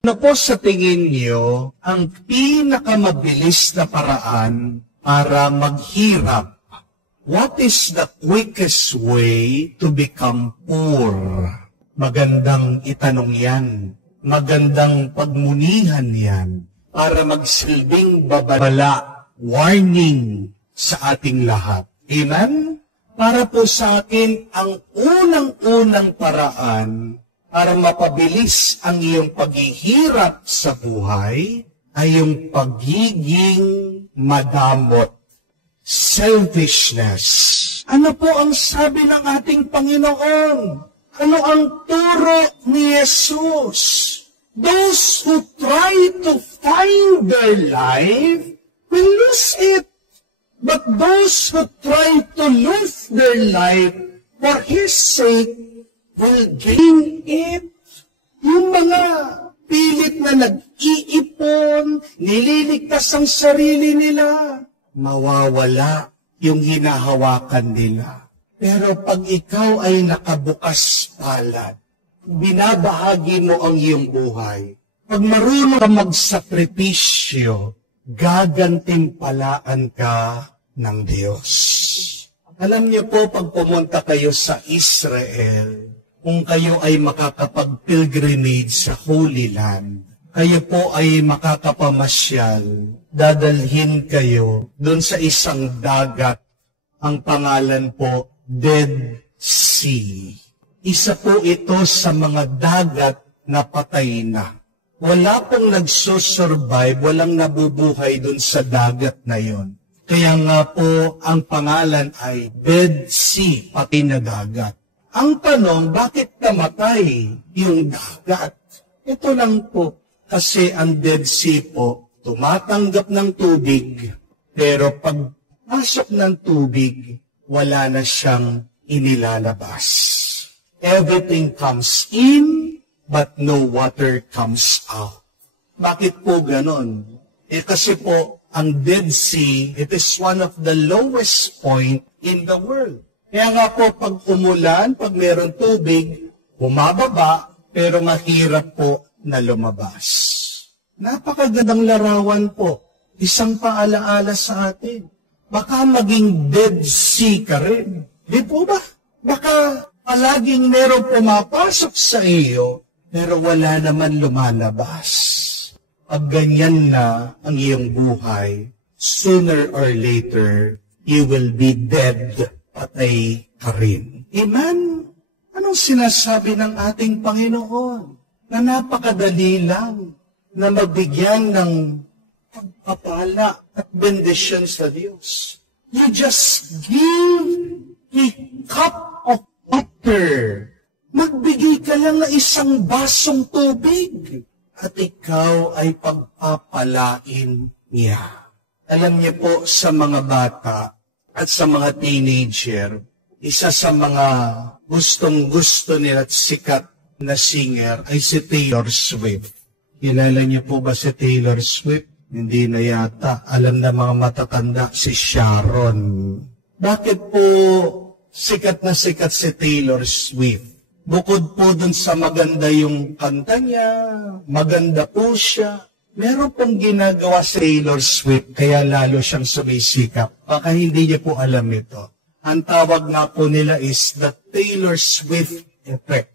Ano po sa tingin niyo ang pinakamabilis na paraan para maghirap? What is the quickest way to become poor? Magandang itanong yan. Magandang pagmunihan yan para magsilbing babala, warning sa ating lahat. Amen? Para po sa akin, ang unang-unang paraan para mapabilis ang iyong paghihirap sa buhay ay yung pagiging madamot. Selfishness. Ano po ang sabi ng ating Panginoon? Ano ang turo ni Jesus? Those who try to find their life will lose it. But those who try to lose their life for His sake will gain it. Yung mga pilit na nag-iipon, nililigtas ang sarili nila, mawawala yung hinahawakan nila. Pero pag ikaw ay nakabukas palad, binabahagi mo ang iyong buhay, pag marunong ka magsakripisyo, gagantimpalaan ka ng Diyos. Alam niyo po, pag pumunta kayo sa Israel, kung kayo ay makakapag-pilgrimage sa Holy Land, kayo po ay makakapamasyal, dadalhin kayo doon sa isang dagat, ang pangalan po, Dead Sea. Isa po ito sa mga dagat na patay na. Wala pong nagsusurvive, walang nabubuhay doon sa dagat na yon. Kaya nga po, ang pangalan ay Dead Sea, patay na dagat. Ang tanong, bakit namatay yung dagat? Ito lang po, kasi ang Dead Sea po, tumatanggap ng tubig, pero pag pasok ng tubig, wala na siyang inilalabas. Everything comes in, but no water comes out. Bakit po ganon? Kasi po, ang Dead Sea, it is one of the lowest point in the world. Kaya nga po, pag umulan, pag meron tubig, bumababa, pero mahirap po na lumabas. Napakagandang larawan po. Isang paalaala sa atin. Baka maging Dead Sea ka rin. Di po ba? Baka palaging meron pumapasok sa iyo, pero wala naman lumalabas. Pag ganyan na ang iyong buhay, sooner or later, you will be dead. Patay ka rin. Amen? Anong sinasabi ng ating Panginoon? Na napakadali lang na mabigyan ng pagpapala at bendisyon sa Diyos. You just give a cup of water. Magbigay ka lang ng isang basong tubig at ikaw ay pagpapalain niya. Alam niyo po sa mga bata, at sa mga teenager, isa sa mga gustong-gusto nila at sikat na singer ay si Taylor Swift. Kilala niyo po ba si Taylor Swift? Hindi na yata. Alam na mga matatanda, si Sharon. Bakit po sikat na sikat si Taylor Swift? Bukod po dun sa maganda yung kanta niya, maganda po siya, meron pong ginagawa si Taylor Swift, kaya lalo siyang sumisikap. Baka hindi niyo po alam ito. Ang tawag nga po nila is the Taylor Swift effect.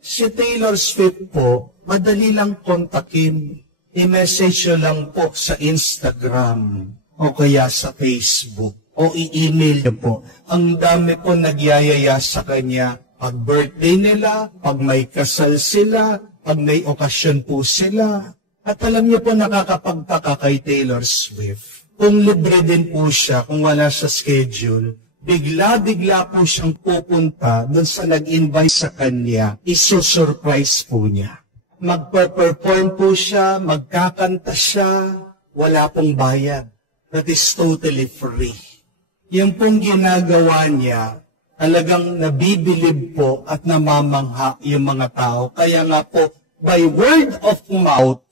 Si Taylor Swift po, madali lang kontakin. I-message nyo lang po sa Instagram o kaya sa Facebook o i-email nyo po. Ang dami po nagyayaya sa kanya. Pag birthday nila, pag may kasal sila, pag may okasyon po sila. At alam niyo po, nakakapagtaka kay Taylor Swift. Kung libre din po siya, kung wala sa schedule, bigla-bigla po siyang pupunta doon sa nag-invite sa kanya, isusurprise po niya. Magpa-perform po siya, magkakanta siya, wala pong bayad. That is totally free. Yung pong ginagawa niya, talagang nabibilib po at namamangha yung mga tao. Kaya nga po, by word of mouth,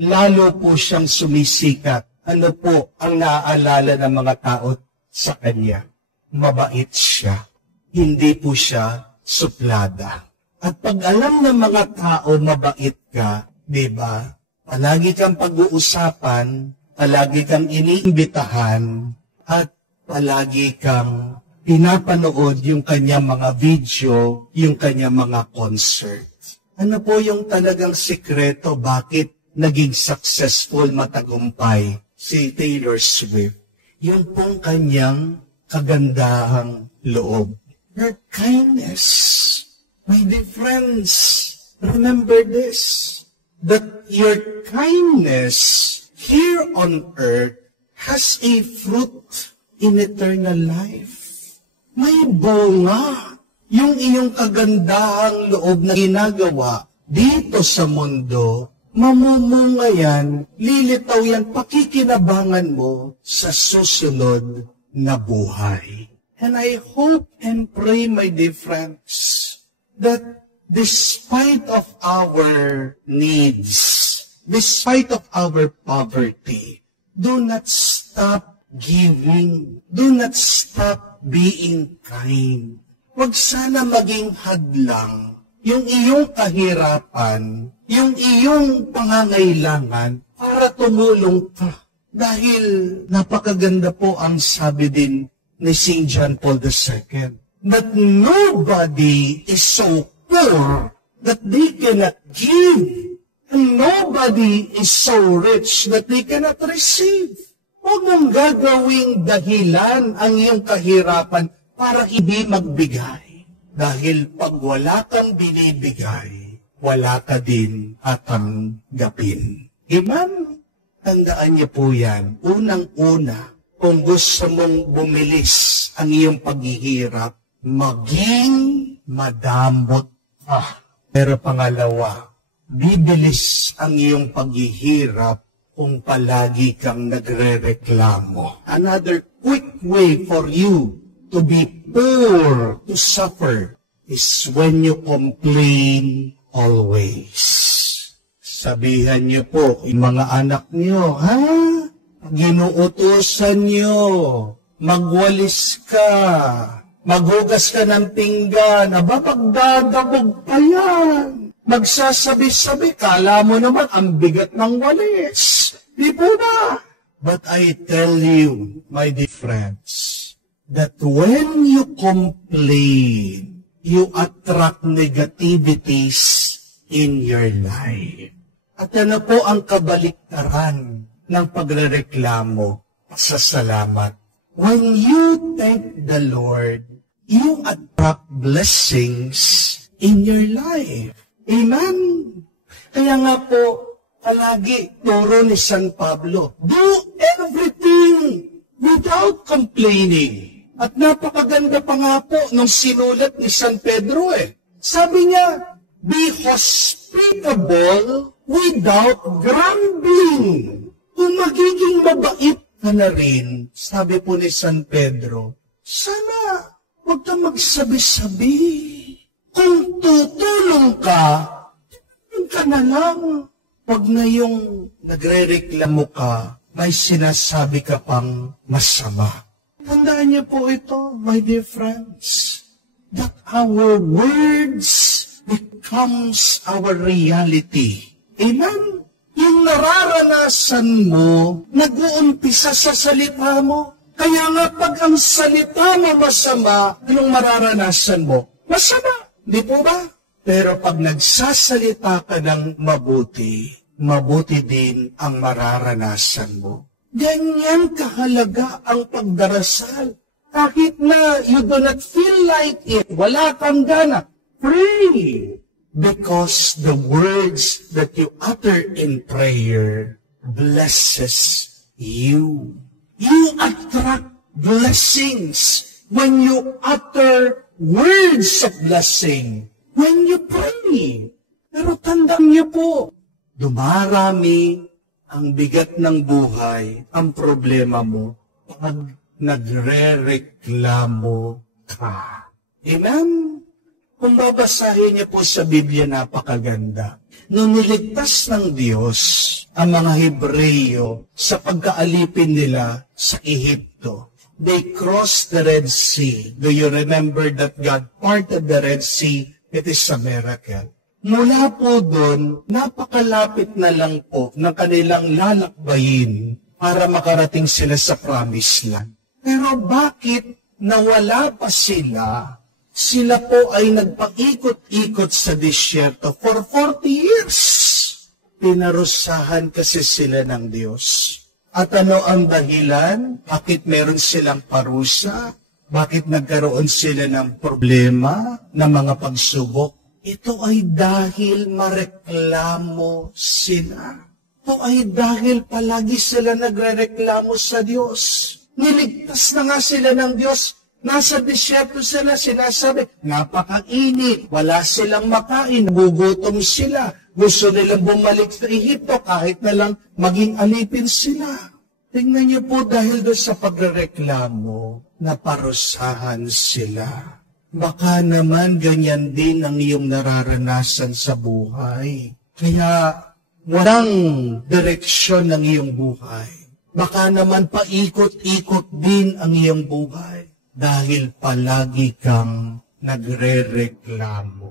lalo po siyang sumisikat. Ano po ang naaalala ng mga tao sa kanya? Mabait siya. Hindi po siya suplada. At pag alam ng mga tao mabait ka, Diba? Palagi kang pag-uusapan, palagi kang iniimbitahan, at palagi kang pinapanood yung kanyang mga video, yung kanyang mga concert. Ano po yung talagang sikreto bakit naging successful, matagumpay si Taylor Swift? Yung pong kanyang kagandahang loob. Her kindness. My dear friends, remember this, that your kindness here on earth has a fruit in eternal life. May bunga yung iyong kagandahang loob na ginagawa dito sa mundo. Mamumunga yan, lilitaw yan, pakikinabangan mo sa susunod na buhay. And I hope and pray, my dear friends, that despite of our needs, despite of our poverty, do not stop giving. Do not stop being kind. Huwag sana maging hadlang yung iyong kahirapan, yung iyong pangangailangan para tumulong ka. Dahil napakaganda po ang sabi din ni St. John Paul II, that nobody is so poor that they cannot give, and nobody is so rich that they cannot receive. Huwag mong gagawing dahilan ang iyong kahirapan para hindi magbigay. Dahil pag wala kang binibigay, wala ka din tatanggapin. Amen? Tandaan niyo po yan. Unang-una, kung gusto mong bumilis ang iyong paghihirap, maging madamot ka. Pero pangalawa, bibilis ang iyong paghihirap kung palagi kang nagrereklamo. Another quick way for you to be poor, to suffer, is when you complain always. Sabihan niyo po, yung mga anak niyo, ginuutusan niyo, magwalis ka, maghugas ka ng pinggan, magdadabog pa yan. Magsasabi-sabi, kala mo naman ang bigat ng walis. Di po ba? But I tell you, my dear friends, that when you complain, you attract negativities in your life. At ano po ang kabaliktaran ng pagrereklamo sa salamat? When you thank the Lord, you attract blessings in your life. Amen? Kaya nga po, palagi turo ni San Pablo, do everything without complaining. At napakaganda pa nga po nung sinulat ni San Pedro Sabi niya, be hospitable without grumbling. Kung magiging mabait ka na rin, sabi po ni San Pedro, sana huwag ka magsabi-sabi. Kung tutulong ka, tutulong ka na lang. Huwag na yung nagre-reklamo ka, may sinasabi ka pang masama. Tandaan niyo po ito, my dear friends, that our words becomes our reality. Amen? Yung nararanasan mo, nag-uumpisa sa salita mo. Kaya nga pag ang salita mo masama, anong mararanasan mo? Masama. Di po ba? Pero pag nagsasalita ka ng mabuti, mabuti din ang mararanasan mo. Ganyan kahalaga ang pagdarasal. Kahit na you do not feel like it, wala kang gana, pray. Because the words that you utter in prayer blesses you. You attract blessings when you utter words of blessing, when you pray. Pero tandaan niyo po, dumarami ang bigat ng buhay, ang problema mo, pag nagre-reklamo ka. Amen? Kung babasahin niyo po sa Biblia, napakaganda. Nung niligtas ng Diyos ang mga Hebreyo sa pagkaalipin nila sa Ehipto, they crossed the Red Sea. Do you remember that God parted the Red Sea? It is a miracle. Mula po doon, napakalapit na lang po ng kanilang lalakbayin para makarating sila sa promised land. Pero bakit nawala pa sila? Sila po ay nagpaikot-ikot sa disyerto for 40 years. Pinarusahan kasi sila ng Diyos. At ano ang dahilan? Bakit meron silang parusa? Bakit nagkaroon sila ng problema, ng mga pagsubok? Ito ay dahil mareklamo sila. Ito ay dahil palagi sila nagrereklamo sa Diyos. Niligtas na nga sila ng Diyos. Nasa disyerto sila, sinasabi, napakainit, wala silang makain, gugutom sila. Gusto nilang bumalik sa Ehipto kahit na lang maging alipin sila. Tingnan niyo po dahil doon sa pagrereklamo, naparusahan sila. Baka naman ganyan din ang iyong nararanasan sa buhay. Kaya walang direksyon ng iyong buhay. Baka naman paikot-ikot din ang iyong buhay dahil palagi kang nagre-reklamo.